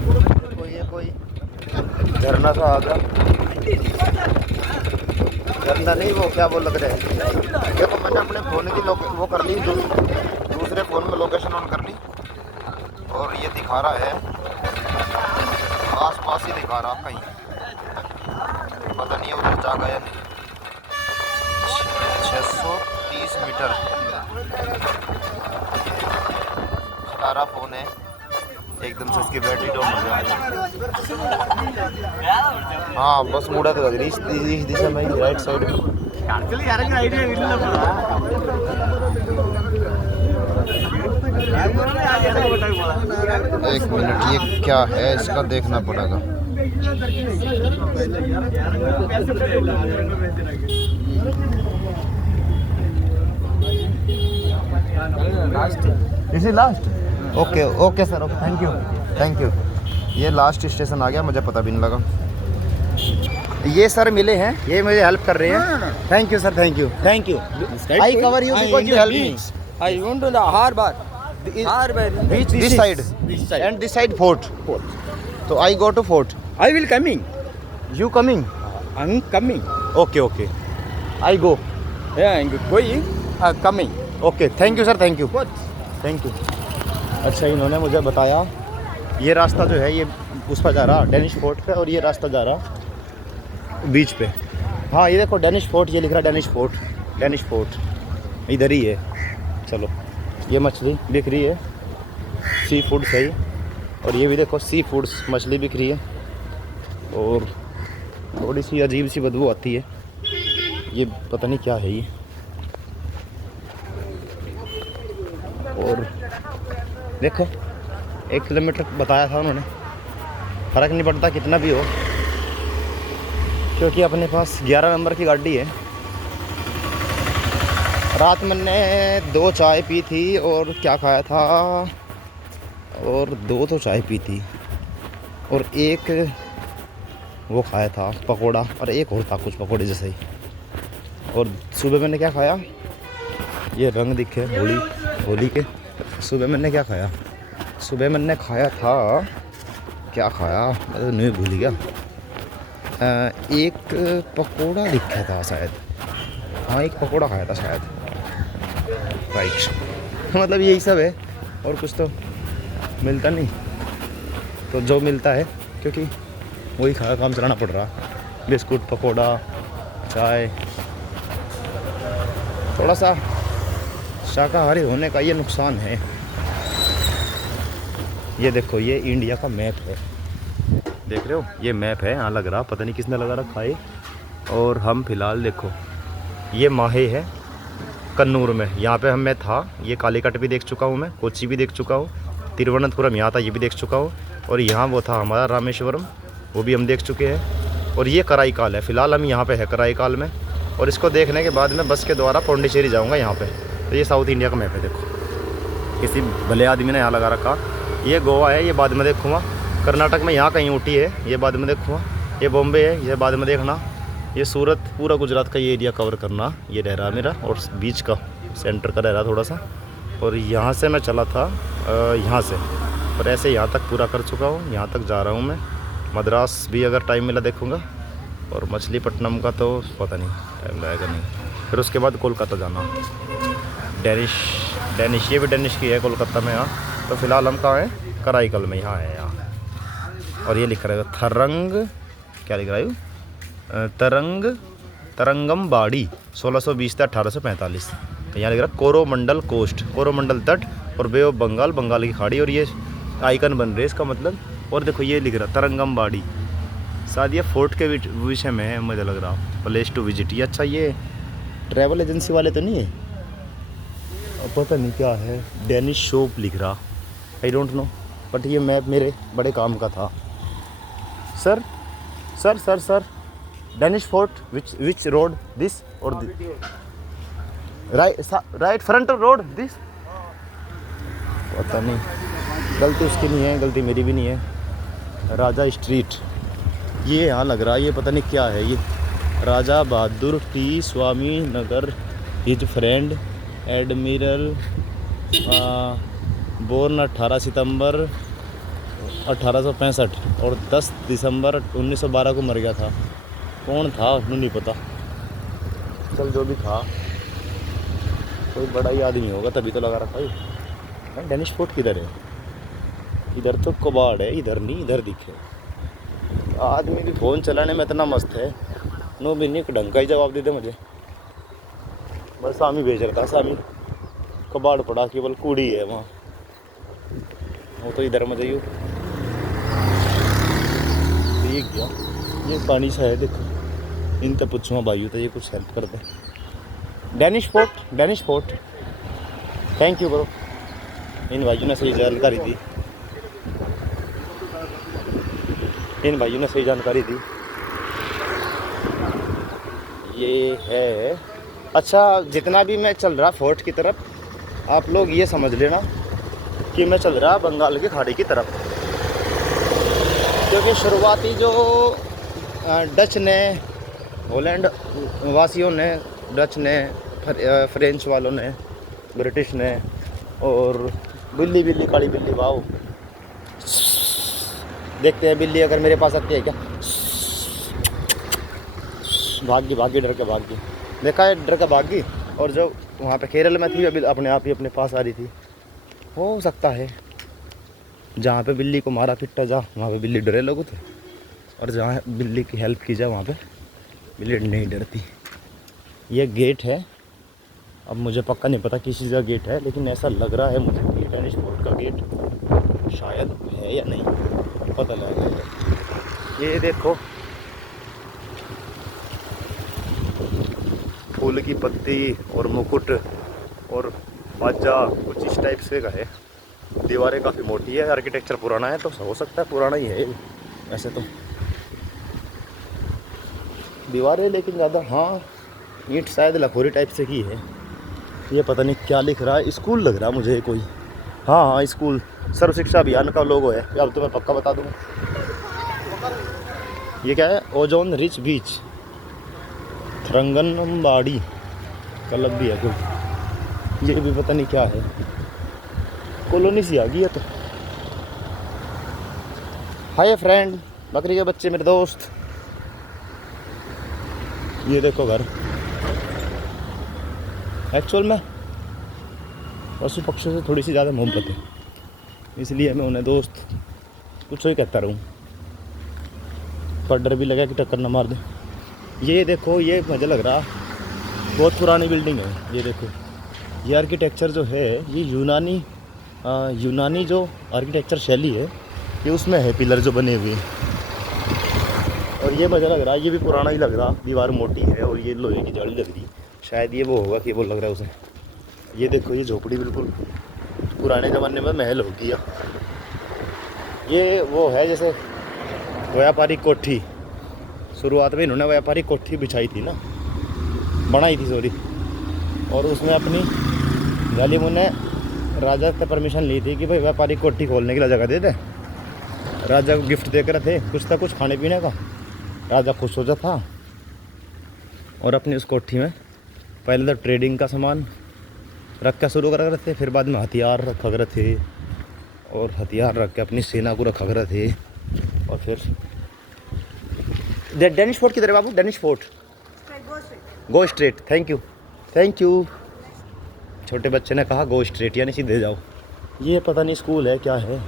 देखो ये कोई झरना सा आ गया, झरना नहीं वो क्या वो लग रहा है। देखो मैंने अपने फ़ोन की वो कर ली, दूसरे फ़ोन में लोकेशन ऑन कर ली और ये दिखा रहा है आस पास ही दिखा रहा, कहीं पता नहीं है उधर जा गया नहीं। 630 मीटर खटारा फ़ोन है, एकदम से उसकी बैटरी डाउन हो गई। हाँ बस मुड़ा तो लग रही इस दिशा में, राइट साइड में। एक मिनट, ये क्या है इसका देखना पड़ेगा। Is it last? Okay okay sir, okay thank you thank you. ये लास्ट स्टेशन आ गया, मुझे पता भी नहीं लगा। ये सर मिले हैं, ये मुझे हेल्प कर रहे हैं। Thank you sir, thank you thank you. I cover you because you help me. I went to the harbor. Beach this side and this side fort. So I go to fort. I will coming. You coming? I'm coming. Okay okay. I go. Yeah, I'm going. Coming. Okay. Thank you sir. Thank you. What? Thank you. अच्छा इन्होंने मुझे बताया ये रास्ता जो है ये उस पर जा रहा डेनिश फोर्ट पे, और ये रास्ता जा रहा बीच पे। हाँ ये देखो डेनिश फोर्ट, ये लिख रहा डेनिश फोर्ट, डेनिश फोर्ट इधर ही है। चलो ये मछली बिक रही है, सी फूड सही, और ये भी देखो सी फूड्स मछली बिक रही है, और थोड़ी सी अजीब सी बदबू आती है, ये पता नहीं क्या है ये। और देखो 1 किलोमीटर बताया था उन्होंने, फ़र्क नहीं पड़ता कितना भी हो, क्योंकि अपने पास 11 नंबर की गाड़ी है। रात मैंने 2 चाय पी थी और क्या खाया था, और 2 तो चाय पी थी और 1 वो खाया था पकोड़ा, और 1 और था कुछ पकोड़े जैसे ही। और सुबह मैंने क्या खाया, ये रंग दिखे होली के। सुबह मैंने क्या खाया, सुबह मैंने खाया था, क्या खाया मैं तो नहीं भूल गया। 1 पकोड़ा दिखा था शायद, हाँ 1 पकोड़ा खाया था शायद, राइट। मतलब यही सब है और कुछ तो मिलता नहीं, तो जो मिलता है क्योंकि वही खा काम चलाना पड़ रहा। बिस्कुट, पकोड़ा, चाय। थोड़ा सा शाकाहारी होने का ये नुकसान है। ये देखो ये इंडिया का मैप है, देख रहे हो ये मैप है, यहाँ लग रहा पता नहीं किसने लगा रखा है। और हम फ़िलहाल देखो ये माहे है कन्नूर में, यहाँ पे मैं था। ये कालीकट भी देख चुका हूँ मैं, कोच्चि भी देख चुका हूँ, तिरुवनंतपुरम यहाँ था ये भी देख चुका हूँ, और यहाँ वो था हमारा रामेश्वरम, वो भी हम देख चुके हैं। और ये कराईकाल है, फ़िलहाल हम यहाँ पे है कराईकाल में, और इसको देखने के बाद मैं बस के द्वारा पौंडीचेरी जाऊँगा यहाँ पे। तो ये साउथ इंडिया का मैप है, देखो किसी भले आदमी ने यहाँ लगा रखा। ये गोवा है, ये बाद में देखूँगा। कर्नाटक में यहाँ कहीं ऊटी है, ये बाद में देखूँगा। ये बॉम्बे है, ये बाद में देखना। ये सूरत, पूरा गुजरात का ये एरिया कवर करना, ये रह रहा मेरा, और बीच का सेंटर का रह रहा थोड़ा सा। और यहाँ से मैं चला था यहाँ से, और ऐसे यहाँ तक पूरा कर चुका हूँ, यहाँ तक जा रहा हूँ मैं। मद्रास भी अगर टाइम मिला देखूँगा, और मछलीपट्टनम का तो पता नहीं टाइम लगेगा नहीं। फिर उसके बाद कोलकाता जाना, डेनिश ये भी डेनिश की है कोलकाता में। यहाँ तो फ़िलहाल हम कहाँ हैं, कराईकल में, यहाँ है यहाँ। और ये लिख रहा है थरंग, क्या लिख रहा है, तरंगम बाड़ी 1620 से 1845। तो यहाँ लिख रहा है कोरोमंडल कोस्ट, कोरोमंडल तट, और बे ऑफ बंगाल, बंगाल की खाड़ी, और ये आइकन बन रहे इसका मतलब। और देखो ये लिख रहा तरंगम बाड़ी, शायद ये फोर्ट के विषय में है मुझे लग रहा, प्लेस टू विजिट। ये अच्छा ये ट्रैवल एजेंसी वाले तो नहीं है, पता नहीं क्या है, डेनिश शॉप लिख रहा, आई डोंट नो, बट ये मैप मेरे बड़े काम का था। Sir sir sir sir Danish fort which road this और राइट फ्रंट रोड दिस, पता नहीं, गलती उसकी नहीं है, गलती मेरी भी नहीं है। राजा स्ट्रीट ये यहाँ लग रहा है, ये पता नहीं क्या है। ये राजा बहादुर टी स्वामी नगर, हिज फ्रेंड एडमिरल, बोर्न 18 सितंबर 1865 और 10 दिसंबर 1912 को मर गया था। कौन था उसमें नहीं पता। चल जो भी था, कोई बड़ा ही आदमी होगा तभी तो लगा रखा है। डेनिश फोर्ट किधर है? इधर तो कबाड़ है, इधर नहीं, इधर दिखे। आदमी भी फ़ोन चलाने में इतना मस्त है, नो भी नहीं ढंग का ही जवाब देते मुझे। बस सामी भेज रहा था, सामी कबाड़ पड़ा, केवल कूड़ी है वहाँ। वो तो इधर मजा यूँ ठीक गया। ये पानी सा है देखो, इनसे पूछूँगा भाई तो ये कुछ हेल्प कर दे। Danish fort thank you bro. इन भाइयों ने सही जानकारी दी, ये है। अच्छा, जितना भी मैं चल रहा फोर्ट की तरफ, आप लोग ये समझ लेना कि मैं चल रहा बंगाल की खाड़ी की तरफ, क्योंकि शुरुआती जो डच ने, हॉलैंड वासियों ने, डच ने, फ्रेंच वालों ने, ब्रिटिश ने, और बिल्ली काली बिल्ली, वाओ देखते हैं बिल्ली अगर मेरे पास आती है क्या। भागी डर के भागी, देखा है डर के भागी। और जो वहाँ पे केरल में थी अभी अपने आप ही अपने पास आ रही थी। हो सकता है जहाँ पे बिल्ली को मारा पिटा जा, वहाँ पे बिल्ली डरे लोग थे, और जहाँ बिल्ली की हेल्प की जाए वहाँ पे बिल्ली नहीं डरती। ये गेट है, अब मुझे पक्का नहीं पता किस चीज़ का गेट है, लेकिन ऐसा लग रहा है मुझे कि डेनिश फोर्ट का गेट शायद है या नहीं, पता लगा। ये देखो फूल की पत्ती और मुकुट और बाजा कुछ इस टाइप से का है। दीवारें काफ़ी मोटी है, आर्किटेक्चर पुराना है, तो हो सकता है पुराना ही है वैसे तो दीवारें, लेकिन ज़्यादा हाँ ईंट शायद लखोरी टाइप से की है। ये पता नहीं क्या लिख रहा है, स्कूल लग रहा है मुझे कोई। हाँ स्कूल, सर्व शिक्षा अभियान का लोगो है, अब तो मैं पक्का बता दूँगा। ये क्या है? ओजोन रिच बीच, थरंगनबाड़ी क्लब भी है कोई, ये भी पता नहीं क्या है। कॉलोनी सी आ गई है तो। हाय फ्रेंड, बकरी के बच्चे मेरे दोस्त। ये देखो घर, एक्चुअल में पशु पक्षियों से थोड़ी सी ज़्यादा मोहब्बत है, इसलिए मैं उन्हें दोस्त कुछ ही कहता रहूँ, पर डर भी लगा कि टक्कर न मार दे। ये देखो, ये मुझे लग रहा बहुत पुरानी बिल्डिंग है। ये देखो, ये आर्किटेक्चर जो है ये यूनानी जो आर्किटेक्चर शैली है ये उसमें है, पिलर जो बने हुए। और ये मुझे लग रहा है ये भी पुराना ही लग रहा, दीवार मोटी है और ये लोहे की जाली लग रही, शायद ये वो होगा कि वो लग रहा है उसे। ये देखो, ये झोपड़ी बिल्कुल पुराने ज़माने में महल हो गया। ये वो है जैसे व्यापारी कोठी, शुरुआत में इन्होंने व्यापारी कोठी बिछाई थी ना, बनाई थी सॉरी, और उसमें अपनी जालिमों ने राजा से परमिशन ली थी कि भाई व्यापारी कोठी खोलने के लिए जगह दे दे। राजा को गिफ्ट देकर थे कुछ ना कुछ खाने पीने का, राजा खुश हो जाता था और अपनी उस कोठी में पहले तो ट्रेडिंग का सामान रखा शुरू कर थे, फिर बाद में हथियार रखा कर थे, और हथियार रख के अपनी सेना को रखा कर थे। और फिर डेनिश फोर्ट किधर है बाबू? Danish fort go straight, thank you. छोटे बच्चे ने कहा गो स्ट्रेट यानी सीधे जाओ। ये पता नहीं स्कूल है क्या है,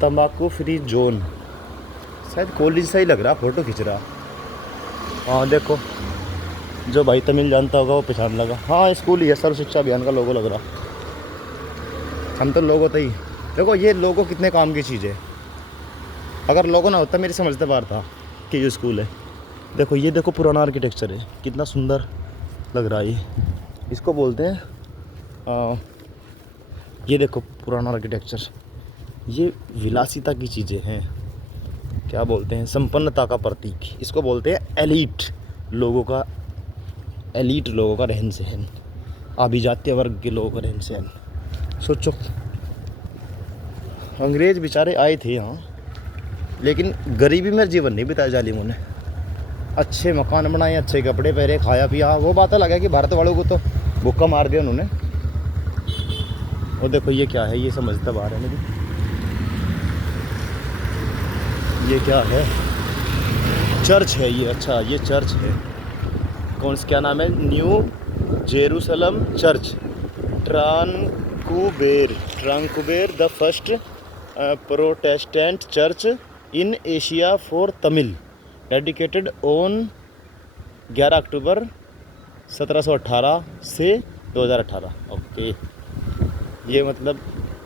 तंबाकू फ्री जोन, शायद कॉलेज सा ही लग रहा, फ़ोटो खींच रहा। हाँ देखो, जो भाई तमिल जानता होगा वो पहचान लगा, हाँ स्कूल ही है, सर्व शिक्षा अभियान का लोगो लग रहा। हम तो लोगो तो ही देखो, ये लोगो कितने काम की चीज़ है, अगर लोगो ना होता मेरी समझते बार था कि ये स्कूल है। देखो ये देखो, पुराना आर्किटेक्चर है, कितना सुंदर लग रहा है ये, इसको बोलते हैं ये देखो पुराना आर्किटेक्चर, ये विलासिता की चीज़ें हैं, क्या बोलते हैं, संपन्नता का प्रतीक, इसको बोलते हैं एलीट लोगों का रहन सहन, अभिजात्य वर्ग के लोगों का रहन सहन। सोचो अंग्रेज़ बेचारे आए थे यहाँ, लेकिन गरीबी में जीवन नहीं बिताया जालिमों ने, अच्छे मकान बनाए, अच्छे कपड़े पहने, खाया पिया। वो बात अलग है कि भारत वालों को तो भूखा मार दिया उन्होंने। और देखो ये क्या है, ये समझता बाहर है मेरी, ये क्या है? चर्च है ये। अच्छा ये चर्च है। कौन सा क्या नाम है? New Jerusalem church Tranquebar the first Protestant church in Asia for Tamil, dedicated on 11 October 1718 से 2018। ओके, ये मतलब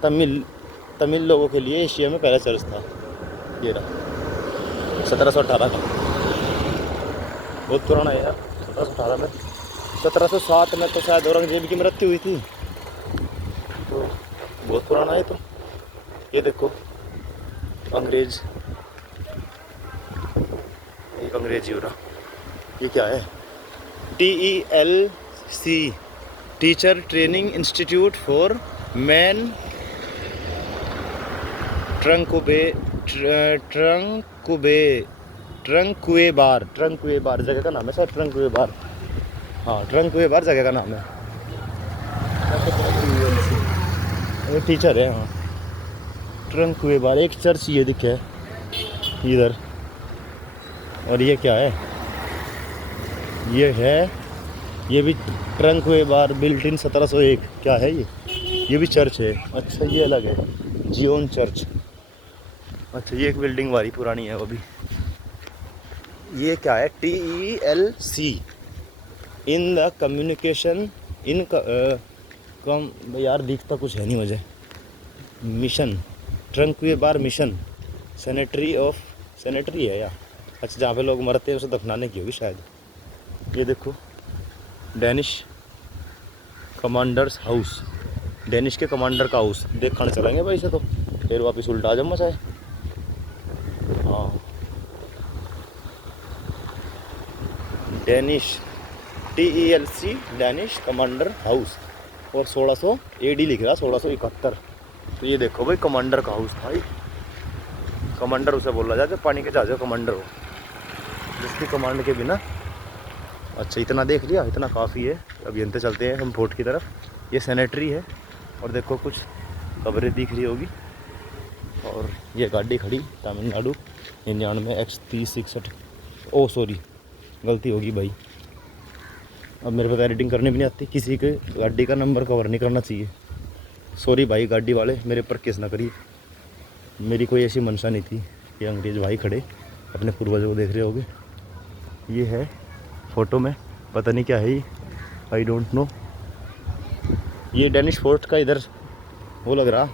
तमिल लोगों के लिए एशिया में पहला चर्च था। ये रहा 1718 का, बहुत पुराना है यार। 1718 में, 1707 में तो शायद औरंगजेब की मृत्यु हुई थी, तो बहुत पुराना है। तो ये देखो अंग्रेज, एक अंग्रेजी हो रहा। ये क्या है? TELC teacher training institute for man Tranquebar जगह का नाम है सर। ट्रंकुएबार, हाँ ट्रंकुएबार जगह का नाम है। ये टीचर है हाँ। ट्रंकुएबार एक चर्च ये दिखे इधर। और ये क्या है? ये है, ये भी ट्रंकुएबार बिल्ट इन 1701। क्या है ये? ये भी चर्च है। अच्छा ये अलग है, जियोन चर्च। अच्छा ये एक बिल्डिंग वाली पुरानी है वो भी। ये क्या है? TELC in the communication in come यार दिखता कुछ है नहीं मुझे। मिशन ट्रंकुएबार मिशन सैनिटरी है यार। अच्छा जहाँ पे लोग मरते हैं उसे दफनाने की होगी शायद। ये देखो डेनिश कमांडर्स हाउस, डेनिश के कमांडर का हाउस देखने चलेंगे भाई से, तो फिर वापस उल्टा जम मचाए। हाँ Danish TELC Danish commander house, और 1600 AD लिख रहा, 1671। तो ये देखो भाई कमांडर का हाउस था। कमांडर उसे बोला जाता है, पानी के जहाज़ कमांडर हो, जिसकी कमांड के बिना। अच्छा इतना देख लिया, इतना काफ़ी है। अब यहीं से चलते हैं हम फोर्ट की तरफ। ये सैनिटरी है और देखो कुछ कब्रें दिख रही होगी। और ये गाड़ी खड़ी तमिलनाडु 99 X3061। ओ सॉरी गलती होगी भाई, अब मेरे को एडिटिंग करनी भी नहीं आती। किसी के गाड़ी का नंबर कवर नहीं करना चाहिए। सॉरी भाई गाड़ी वाले, मेरे पर केस ना करिए। मेरी कोई ऐसी मंशा नहीं थी। ये अंग्रेज भाई खड़े अपने पूर्वजों को देख रहे होगे। ये है फ़ोटो में, पता नहीं क्या है ये, आई डोंट नो। ये डेनिश फोर्ट का इधर वो लग रहा,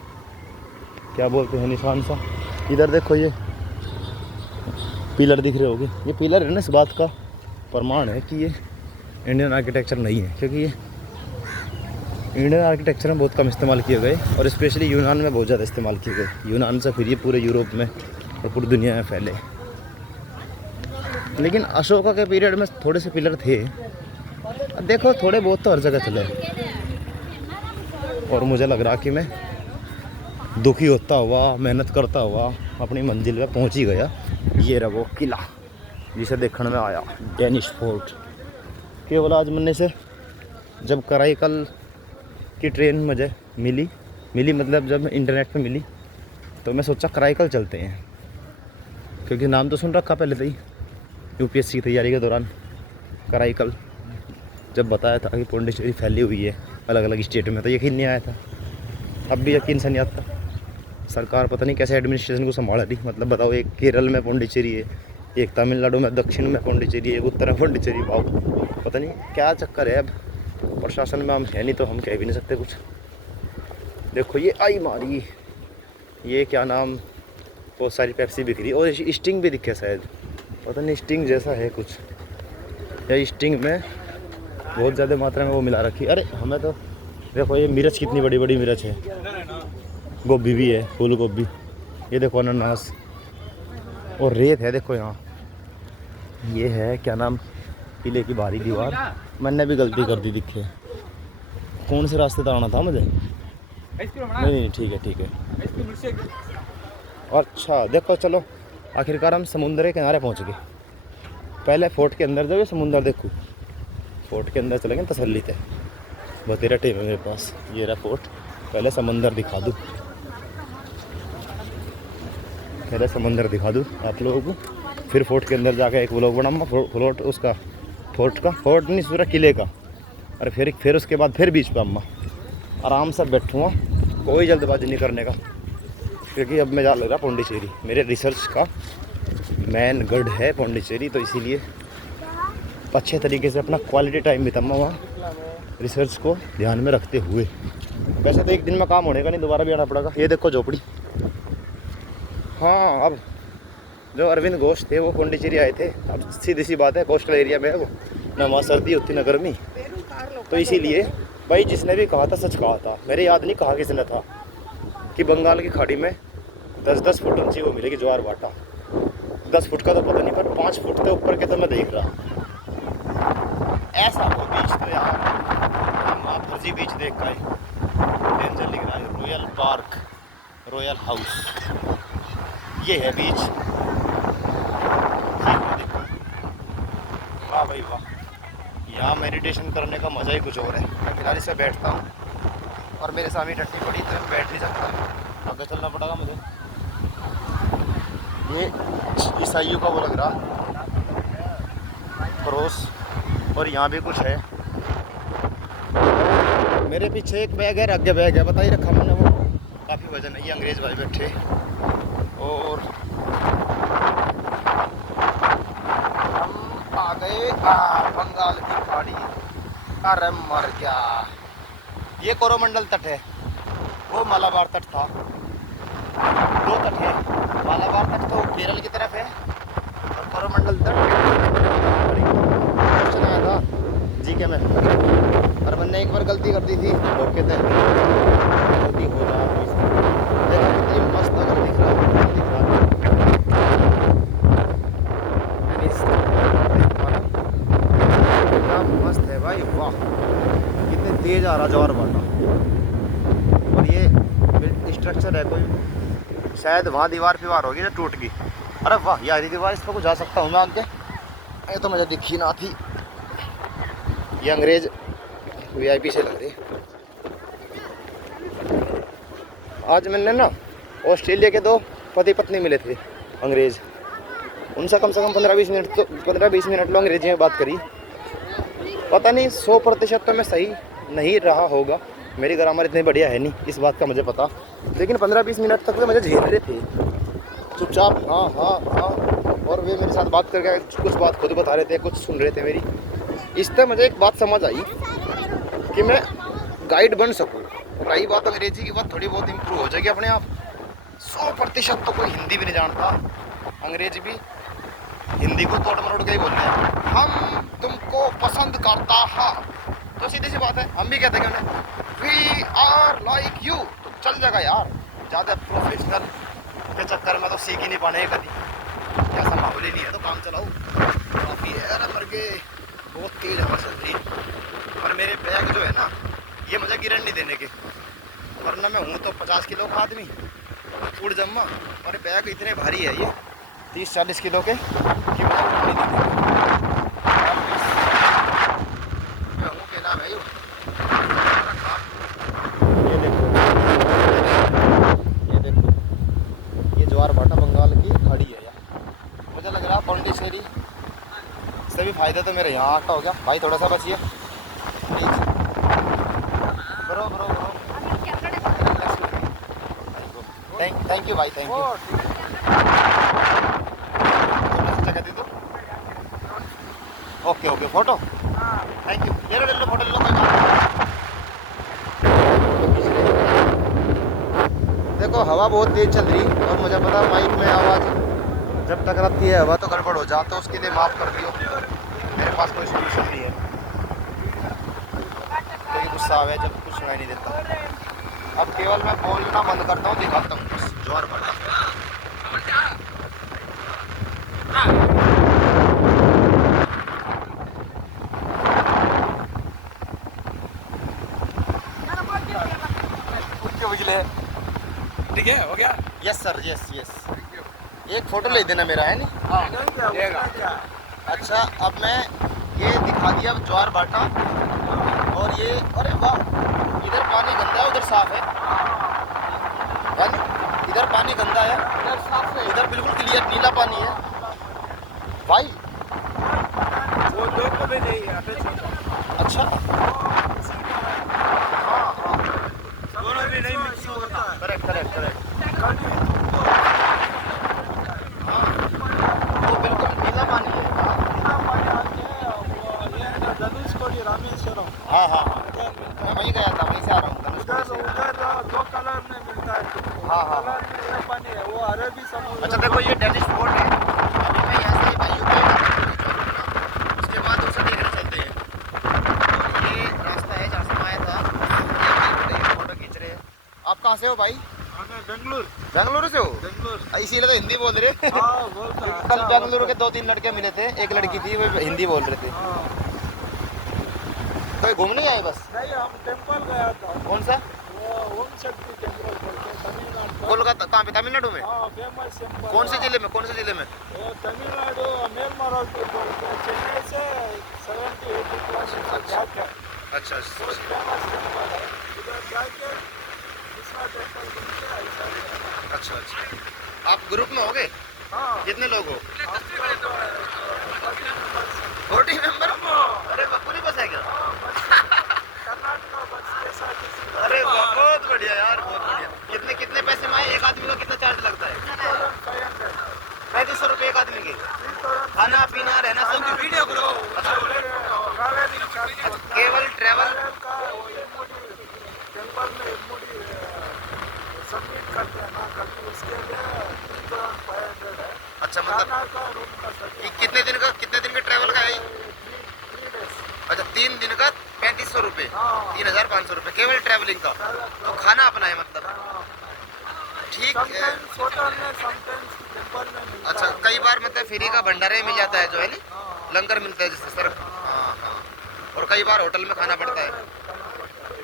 क्या बोलते हैं, निशान सा। इधर देखो ये पिलर दिख रहे होगे। ये पिलर है ना, इस बात का प्रमाण है कि ये इंडियन आर्किटेक्चर नहीं है, क्योंकि ये इंडियन आर्किटेक्चर में बहुत कम इस्तेमाल किए गए, और स्पेशली यूनान में बहुत ज़्यादा इस्तेमाल किए गए। यूनान से फिर ये पूरे यूरोप में और पूरी दुनिया में फैले। लेकिन अशोका के पीरियड में थोड़े से पिलर थे, देखो थोड़े बहुत तो हर जगह चले। और मुझे लग रहा कि मैं दुखी होता हुआ, मेहनत करता हुआ अपनी मंजिल पे पहुंच ही गया। ये रहा वो किला जिसे देखने में आया, डेनिश फोर्ट। केवल आज मैंने से जब कराईकल की ट्रेन मुझे मिली मतलब जब इंटरनेट पे मिली, तो मैं सोचा कराईकल चलते हैं, क्योंकि नाम तो सुन रखा पहले से ही UPSC की तैयारी के दौरान। कराईकल जब बताया था कि पौंडीचेरी फैली हुई है अलग अलग स्टेट में, तो यकीन नहीं आया था। अब भी यकीन से नहीं आता। सरकार पता नहीं कैसे एडमिनिस्ट्रेशन को संभाल रही। मतलब बताओ, एक केरल में पौंडीचेरी है, एक तमिलनाडु में दक्षिण में पौंडीचेरी है, एक उत्तर में पौंडीचेरी। भाव पता नहीं क्या चक्कर है। अब प्रशासन में हम है नहीं, तो हम कह भी नहीं सकते कुछ। देखो ये आई मारी, ये क्या नाम, बहुत सारी पेप्सी बिक रही, और स्टिंग भी दिखे शायद, पता नहीं स्टिंग जैसा है कुछ, या स्टिंग में बहुत ज़्यादा मात्रा में वो मिला रखी। अरे हमें तो देखो ये मिर्च, कितनी बड़ी बड़ी मिर्च है। गोभी भी है, फूल गोभी। ये देखो अनानास, और रेत है देखो यहाँ। ये है क्या नाम, किले की बाहरी दीवार। मैंने भी गलती कर दी दिखे। कौन से रास्ते से आना था मुझे? नहीं ठीक है। अच्छा देखो, चलो आखिरकार हम समुद्र के किनारे पहुँच गए। पहले फोर्ट के अंदर जाओ, समुद्र देखो। फोर्ट के अंदर चलेंगे तसल्ली से। बतेरा टेम है मेरे पास। ये रहा फोर्ट, पहले समंदर दिखा दूँ। पहले समंदर दिखा दूँ आप लोगों को, फिर फोर्ट के अंदर जाकर एक व्लॉग बनाऊंगा फोर्ट उसका, फोर्ट नहीं पूरा किले का। और फिर उसके बाद फिर बीच पर अम्मा आराम से बैठूँगा, कोई जल्दबाजी नहीं करने का, क्योंकि अब मैं जा ले रहा पौंडीचेरी। मेरे रिसर्च का मेन गढ़ है पौंडीचेरी, तो इसीलिए अच्छे तरीके से अपना क्वालिटी टाइम बिताऊंगा वहाँ, रिसर्च को ध्यान में रखते हुए। वैसे तो एक दिन में काम होने का नहीं, दोबारा भी आना पड़ेगा। ये देखो झोपड़ी। हाँ, अब जो अरविंद घोष थे वो पौंडीचेरी आए थे। अब सीधी सी बात है, कोस्टल एरिया में है वो, ना वहाँ सर्दी होती ना गर्मी, तो इसीलिए भाई जिसने भी कहा था सच कहा था। मेरे याद नहीं कहा किसने था कि बंगाल की खाड़ी में 10-10 फुट ऊंची वो मिलेगी ज्वार भाटा। 10 फुट का तो पता नहीं, पर 5 फुट के ऊपर के तो मैं देख रहा। ऐसा वो बीच तो यार, वहाँ फर्जी बीच देख का डेंजर लिख रहा है। रॉयल पार्क, रॉयल हाउस, ये है बीच। वाह भाई वाह, यहाँ मेडिटेशन करने का मज़ा ही कुछ और है। मैं फिलहाल इससे बैठता हूँ और मेरे सामने टट्टी पड़ी तो मैं बैठ नहीं सकता, आगे चलना पड़ेगा मुझे। ये ईसाइयों का वो लग रहा क्रॉस, और यहाँ भी कुछ है। मेरे पीछे एक बैग है, आगे बैग है, बता ही रखा मैंने, वो काफ़ी वजन है। ये अंग्रेज़ भाई बैठे, और हम आ गए बंगाल की खाड़ी। अरे मर गया। ये कोरोमंडल तट है, वो मालाबार तट था। 2 तट है, मालाबार तट तो केरल की तरफ है और कोरोमंडल तट क्वेश्चन आया था जीके में, और मैंने एक बार गलती कर दी थी धोखे से। गलती हो रहा है, देखो कितनी मस्त नगर दिख रहा है, कितना मस्त है भाई, वाह कितने तेज आ रहा ज्वार भाटा। और ये स्ट्रक्चर है कोई, शायद वहाँ दीवार फिवार होगी ना टूट गई। अरे वाह यार, ये दीवार, इस पर कुछ जा सकता हूँ मैं आगे, ये तो मुझे दिखी ना थी। ये अंग्रेज वीआईपी से लग रही। आज मैंने ना ऑस्ट्रेलिया के 2 पति पत्नी मिले थे अंग्रेज़, उनसे कम से कम 15-20 मिनट लो अंग्रेजी में बात करी। पता नहीं 100% तो मैं सही नहीं रहा होगा, मेरी ग्रामर इतनी बढ़िया है नहीं, इस बात का मुझे पता, लेकिन 15-20 मिनट तक तो मुझे झेल रहे थे चुपचाप। हाँ हाँ हाँ, और वे मेरे साथ बात करके कुछ बात खुद बता रहे थे, कुछ सुन रहे थे मेरी। इससे मुझे एक बात समझ आई कि मैं गाइड बन सकूँ। रही बात अंग्रेजी की, बात थोड़ी बहुत इम्प्रूव हो जाएगी अपने आप। 100% तो कोई हिंदी भी नहीं जानता, अंग्रेजी भी हिंदी को तोड़ मरोड़ के ही बोलते हैं। हम तुमको पसंद करता है, तो सीधी सी बात है, हम भी कहते हैं कि उन्हें वी आर लाइक यू, तो चल जाएगा यार। ज़्यादा प्रोफेशनल के चक्कर में तो सीख ही नहीं पाने कभी, ऐसा माहौल ही नहीं है, तो काम चलाओ। काफ़ी है मर के, बहुत तेज हवा चल रही है। और मेरे बैग जो है ना, ये मुझे गिरन नहीं देने के, वरना मैं हूँ तो 50 किलो का आदमी, उड़ जम्मा। और बैग इतने भारी है ये 30-40 किलो के, कि मुझे उड़ने नहीं देंगे। क्या नाम है ये देखो, ये देखो, ये ज्वार भाटा बंगाल की खाड़ी है यार। मुझे लग रहा पौंडीचेरी से भी फायदा तो मेरे यहाँ आटा हो गया। भाई थोड़ा सा बचिए please, bro bro bro, thank you भाई, थैंक यू। जगह दे दो, okay okay, photo, thank you. ले लो फोटो ले लो, कोई बात नहीं। देखो हवा बहुत तेज चल रही, और मुझे पता माइक में आवाज़ जब टकराती है हवा तो गड़बड़ हो जाता, तो उसके लिए माफ़ कर दियो, मेरे पास कोई सोल्यूशन नहीं है। कोई गुस्सा आवे जब कुछ सुनाई नहीं देता। अब केवल मैं बोलना बंद करता हूँ, दिखाता हूँ बस ज्वार भाटा। ठीक है, हो गया। Yes sir, yes yes. एक फ़ोटो ले देना मेरा, है नहीं? हाँ, अच्छा, अब मैं ये दिखा दिया ज्वार भाटा, और ये, अरे वाह, इधर पानी गंदा है उधर साफ है ना? इधर पानी गंदा है, इधर साफ है। इधर बिल्कुल क्लियर नीला पानी है भाई। वो दो को भी नहीं है, अटैच होता है। अच्छा, दोनों भी नहीं मिक्स होता है। Correct correct correct. वो बिल्कुल नीला पानी है। रामेश्वरम हाँ हाँ हाँ, मैं वहीं गया था, वहीं से आ रहा हूँ धनुषकोडी से। उधर दो कलर में मिलता है। हाँ हाँ कलर में ये पानी है, वो अरबी समुद्र। अच्छा देखो ये डेनिश फोर्ट है। अभी मैं यहाँ से भाई उसके बाद उसे देखने चलते हैं। ये रास्ता है जहाँ से मैं आया था। ये फोटो खींच रहे हैं। आप कहाँ से हो भाई? हमें बेंगलुरु बेंगलुरु से हो? बेंगलुरु। इसीलिए तो हिंदी बोल रहे। हाँ बोलता है। कल बेंगलुरु के 2-3 लड़के मिले थे, एक लड़की थी वो हिंदी बोल रहे थे। हाँ। तो घूमने आए बस? नहीं, हम टेम्पल गया था। कौन सा? वो ओम शक्ति टेम्पल बोलते हैं, तमिलनाडु का। कोलकाता कहाँ पे? तमिलनाडु में? हाँ, फेमस टेम्पल। कौन से जिले में? कौन से जिले में? वो तमिलनाडु मेलमरोड बोलते हैं, चेन्नई से 70-80 किलोमीटर जाके। अच्छा बहुत फेमस टेम्पल है। उधर जाके दूसरा टेम्पल घूमते हैं, ऐसा है। अच्छा अच्छा। आप ग्रुप में हो गए? हाँ, कितने लोग हो? हम लोग 40 मेंबर? अरे वाह, पूरी बस है क्या? कर्नाटका बस के साथ इसी अरे वाह, बहुत बढ़िया यार, बहुत बढ़िया। कितने कितने पैसे में आए? एक आदमी का कितना चार्ज लगता है? 3500 रुपये एक आदमी के। खाना पीना रहना सब? वीडियो करो। केवल ट्रैवल? टेम्पल में इमोडी सबमिट करते हैं ना, करके उसके लिए 3500 है। अच्छा, मतलब खाना का रूम का ये कितने दिन का ट्रैवल का है? 3 days। अच्छा, 3 दिन का 3500 रुपये, हाँ। 3500 रुपये केवल ट्रैवलिंग का। तो खाना अपना है मतलब? ठीक है। समटाइम्स होटल में, समटाइम्स टेम्पल में मिलता अच्छा, है। कई बार मतलब फ्री का भंडारा ही मिल जाता है जो है नी, हाँ। लंगर मिलता है जिससे सर। हाँ हाँ। और कई बार होटल में खाना पड़ता है।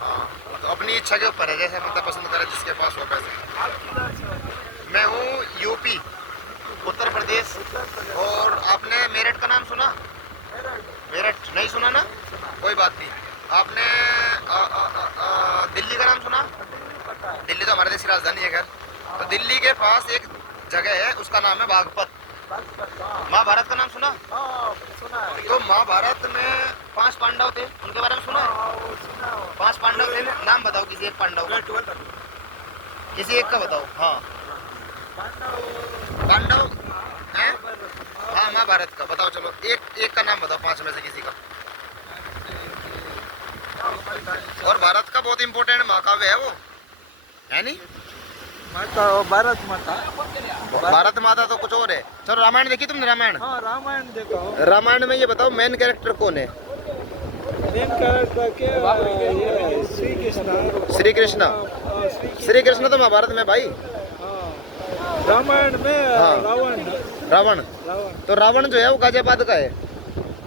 हाँ, तो अपनी इच्छा के ऊपर है, जैसे मतलब पसंद करे जिसके पास हो पैसे। आप किधर से हो? मैं हूँ यूपी, उत्तर प्रदेश। और आपने मेरठ का नाम सुना? मेरठ नहीं सुना ना, कोई बात नहीं। आपने दिल्ली का नाम सुना? दिल्ली तो हमारे देश की राजधानी है खैर। तो दिल्ली के पास एक जगह है, उसका नाम है बागपत। महाभारत का नाम सुना? हाँ, सुना है। तो महाभारत में 5 पांडव थे, उनके बारे में सुना है? हाँ, वो सुना है। 5 पांडव थे, नाम बताओ किसी एक पांडव का। किसी एक का बताओ। हाँ, पांडव हैं? हाँ, महाभारत का बताओ। चलो एक का नाम बताओ, 5 में से किसी का। और भारत का बहुत इंपॉर्टेंट महाकाव्य है वो, है नहीं? माता, भारत माता। भारत माता तो कुछ और है। चलो, रामायण देखी तुमने? रामायण? हाँ, रामायण देखा हूँ। रामायण में ये बताओ मेन कैरेक्टर कौन है? मेन कैरेक्टर के ये श्री कृष्ण। श्री कृष्ण। श्री कृष्ण तो महाभारत में भाई। हाँ, रामायण में हाँ। रावण। रावण। तो रावण जो है वो गाजियाबाद का है।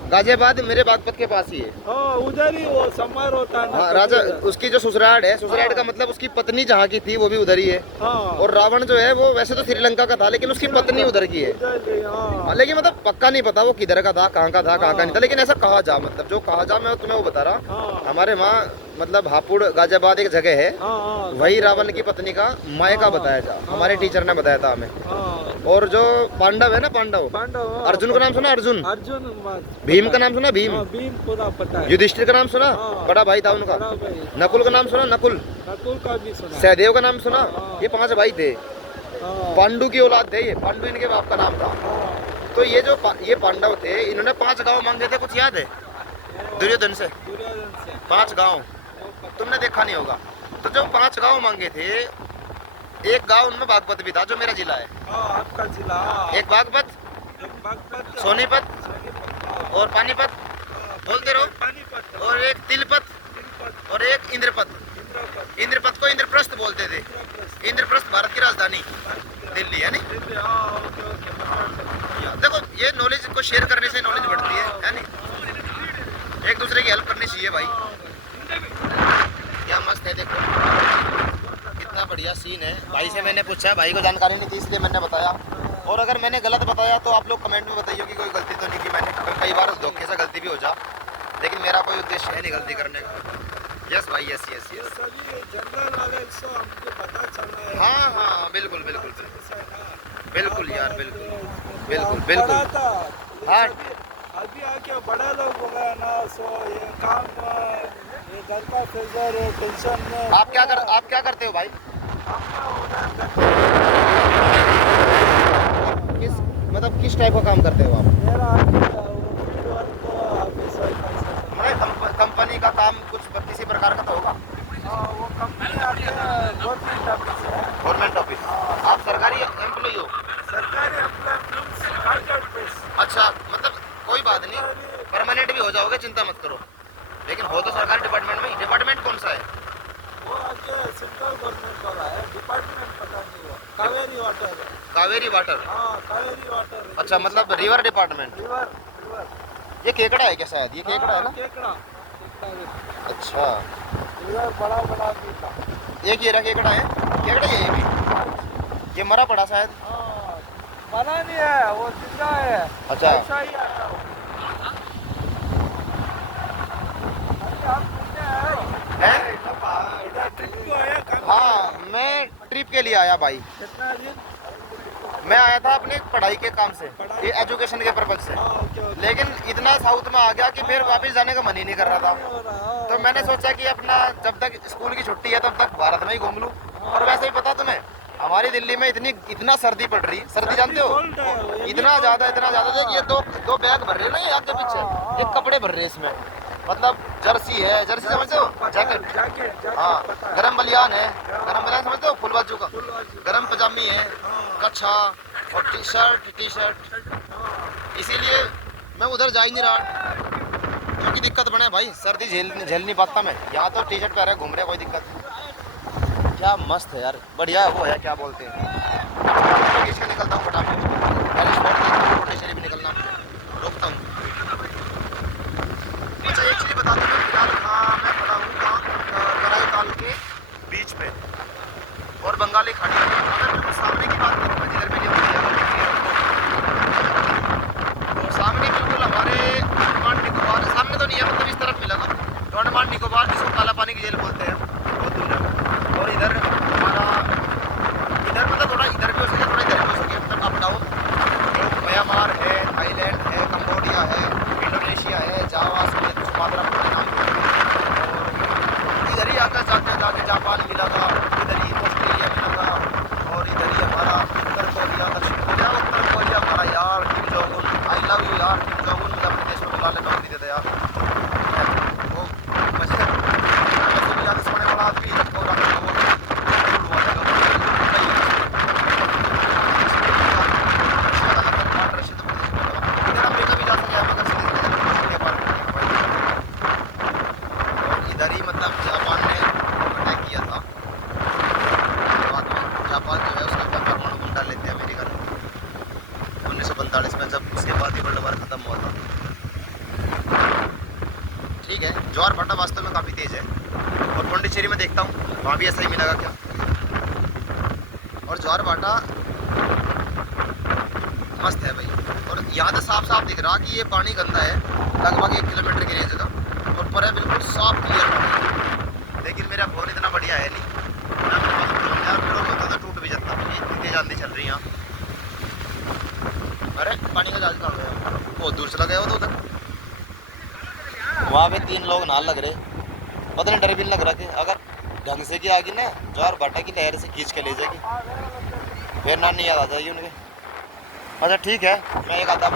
गाजियाबाद मेरे बागपत के पास ही है। हाँ, उधर ही वो समारोह होता है ना। हाँ, राजा उसकी जो ससुराल है, ससुराल का मतलब उसकी पत्नी जहाँ की थी वो भी उधर ही है। हाँ, और रावण जो है वो वैसे तो श्रीलंका का था, लेकिन उसकी पत्नी उधर की है। उधर ही, हाँ। हाँ, लेकिन मतलब पक्का नहीं पता वो किधर का था, कहाँ का था, कहाँ का नहीं था, लेकिन ऐसा कहा जा, मतलब जो कहा जा मैं तुम्हें वो बता रहा। हाँ, हमारे वहाँ मतलब हापुड़ गाजियाबाद एक जगह है, हाँ, हाँ, वही रावण की पत्नी का मायका बताया जा, हमारे टीचर ने बताया था हमें। हाँ। और जो पांडव है ना, पांडव, पांडव, हाँ। अर्जुन का नाम सुना? अर्जुन। अर्जुन भीम का नाम सुना? भीम। हाँ, भीम पूरा पता है। युधिष्ठिर का नाम सुना? हाँ। बड़ा भाई था उनका। बड़ा भाई। नकुल का नाम सुना? नकुल। नकुल का भी सुना। सहदेव का नाम सुना? हाँ। ये 5 भाई थे, हाँ, पांडु की औलाद थे ये, पांडु इनके बाप का नाम था। हाँ। तो ये जो ये पांडव थे, इन्होंने 5 गांव मांगे थे, कुछ याद है? दुर्योधन से दुर्योधन से। 5 गांव, तुमने देखा नहीं होगा। तो जो 5 गांव मांगे थे, एक गांव उनमें बागपत भी था, जो मेरा जिला है। हाँ, आपका जिला। एक बागपत, एक बागपत, सोनीपत और पानीपत, बोलते रहो। पानीपत, और एक तिलपत तिलपत, और एक इंद्रपत। इंद्रपत, इंद्रपत को इंद्रप्रस्थ बोलते थे। इंद्रप्रस्थ। इंद्रप्रस्थ भारत की राजधानी दिल्ली है नी। दिल्ली, हाँ, ओके, ओके। देखो, ये नॉलेज को शेयर करने से नॉलेज बढ़ती है नी? एक दूसरे की हेल्प करनी चाहिए भाई। क्या मस्त है, देखो कितना बढ़िया सीन है। भाई से मैंने पूछा, भाई को जानकारी नहीं थी इसलिए मैंने बताया। और अगर मैंने गलत बताया तो आप लोग कमेंट में बताइए कि कोई गलती तो नहीं की मैंने। कई बार धोखे से गलती भी हो जा, लेकिन मेरा कोई उद्देश्य है नहीं गलती करने का। यस भाई, यस यस ये यस। सभी जनरल नॉलेज से हमको पता चला है। हाँ हाँ, बिल्कुल बिल्कुल बिल्कुल यार, बिल्कुल बिल्कुल बिल्कुल बिल्कुल। हाँ। अभी आके बड़ा लोग हो गए ना, सो ये काम ये घर का प्रेशर है, टेंशन में आप क्या करते हो भाई? किस मतलब किस टाइप का काम करते हो आप? मेरा ऑफिस मतलब कंपनी का काम कुछ किसी प्रकार का तो होगा। वो कंपनी आके गवर्नमेंट ऑफिस है। Government office. आप सरकारी एम्प्लॉय हो? सरकारी एम्प्लॉय। अच्छा, मतलब कोई बात नहीं, परमानेंट भी हो जाओगे, चिंता मत करो। लेकिन हो तो सरकारी डिपार्टमेंट में ही। डिपार्टमेंट कौन सा है? वो आगे सेंट्रल गवर्नमेंट वाला है, डिपार्टमेंट पता नहीं हुआ। कावेरी वाटर है। कावेरी वाटर। हाँ, कावेरी वाटर। अच्छा, मतलब रिवर डिपार्टमेंट। River river. ये केकड़ा है क्या शायद? ये केकड़ा है ना? केकड़ा। अच्छा, रिवर बड़ा बड़ा भी था। एक ये रहा केकड़ा है। केकड़ा है ये भी। ये मरा पड़ा शायद। हाँ, मरा नहीं है, वो जिंदा है। अच्छा। ऐसा ही आता वो। अरे आप कितने आए हो? हैं? इधर ट्रिप को आया काम? हाँ, मैं ट्रिप के लिए आया भाई। कितना दिन? मैं आया था अपने पढ़ाई के काम से, ये एजुकेशन के पर्पज से। हाँ, ओके ओके। लेकिन इतना साउथ में आ गया कि फिर वापस जाने का मन ही नहीं कर रहा था। हो रहा, तो मैंने सोचा कि अपना जब तक स्कूल की छुट्टी है तब तक भारत में ही घूम लूं। और वैसे भी पता तुम्हें, हमारी दिल्ली में इतना सर्दी पड़ रही, सर्दी जानते हो? कोल्ड है वो, ये भी इतना ज्यादा देख, ये दो बैग भर रहे हैं ना ये आगे पीछे, ये कपड़े भर रहे हैं इसमें। मतलब जर्सी है, जर्सी समझते हो? जैकेट। जैकेट हाँ, पता है। गरम बलियान है। गरम बलियान समझते हो? फुल बाजू का। फुल बाजू। गरम पजामी है, कच्छा और टी शर्ट। इसीलिए मैं उधर जा ही नहीं रहा, क्योंकि दिक्कत बने भाई, सर्दी झेल नहीं पाता मैं। यहाँ तो टी शर्ट पहने घूम रहे, कोई दिक्कत नहीं। क्या मस्त है यार, बढ़िया है। वो है क्या बोलते हैं, खींच के निकलता हूँ फटाफट, पहले स्पॉट देखता हूँ, रोटेशन भी निकलना, रोकता हूँ। अच्छा, एक चीज़ बता दूँ, फिलहाल मैं खड़ा हूँ कराई ताल के बीच पे, और बंगाली खाड़ी है। अगर बिल्कुल सामने की बात करूँ मैं, जिधर मेरी तो सामने बिल्कुल हमारे अंडमान निकोबार, सामने तो नहीं है, मतलब इस तरफ मिलेगा तो अंडमान निकोबार, जिसको काला पानी की झील बोलते हैं, बहुत दूर है। और इधर हमारा, इधर मतलब थोड़ा इधर भी हो सके, थोड़ा इधर भी हो सके, मतलब अप डाउन। तो म्यांमार है, थाईलैंड है, कंबोडिया है, इंडोनेशिया है, जावा, सुमात्रा, इधर ही आकर जाके जापान मिला था, इधर ही ऑस्ट्रेलिया मिला था, और इधर ही हमारा उत्तर कोरिया, दक्षिण कोरिया, उत्तर कोरिया हमारा यार Kim Jong Un, I love you यार किम जोंग उन, मुझे अपने देश में बुला ले, नौकरी दे दे यार। वो वैसे भी याद सोने वाला आदमी और अमेरिका भी जा सके, इधर ही मतलब जापान ने अटैक किया था। बाद में जापान जो है उसके ऊपर परमाणु बम डाल लेते हैं अमेरिका ने 1945 में, जब उसके बाद ही वर्ल्ड वार खत्म हुआ था। ठीक है, ज्वार भाटा वास्तव में काफ़ी तेज़ है, और पौंडीचेरी में देखता हूँ वहाँ भी ऐसा ही मिलेगा क्या। और ज्वार भाटा मस्त है भाई, और यहाँ से साफ साफ दिख रहा कि ये पानी गंदा है, लगभग 1 किलोमीटर की रेंज का, और पर है बिल्कुल साफ क्लियर पानी। लेकिन मेरा फोन इतना बढ़िया है नहीं, मैं अपने पास ड्रोन यार, ड्रोन होता तो टूट भी जाता। इतनी तेज आंधी चल रही है यहाँ। अरे पानी का जहाज कहाँ गया? बहुत दूर चला गया वो तो उधर। वहाँ पे 3 लोग नाल लग रहे, पता नहीं, डर भी नहीं लग रहा कि अगर ढंग से की आगी ना, ज्वार भाटा की लहर से खींच के ले जाएगी, फिर नानी याद आ जाएगी उनके। अच्छा ठीक है, मैं एक आधा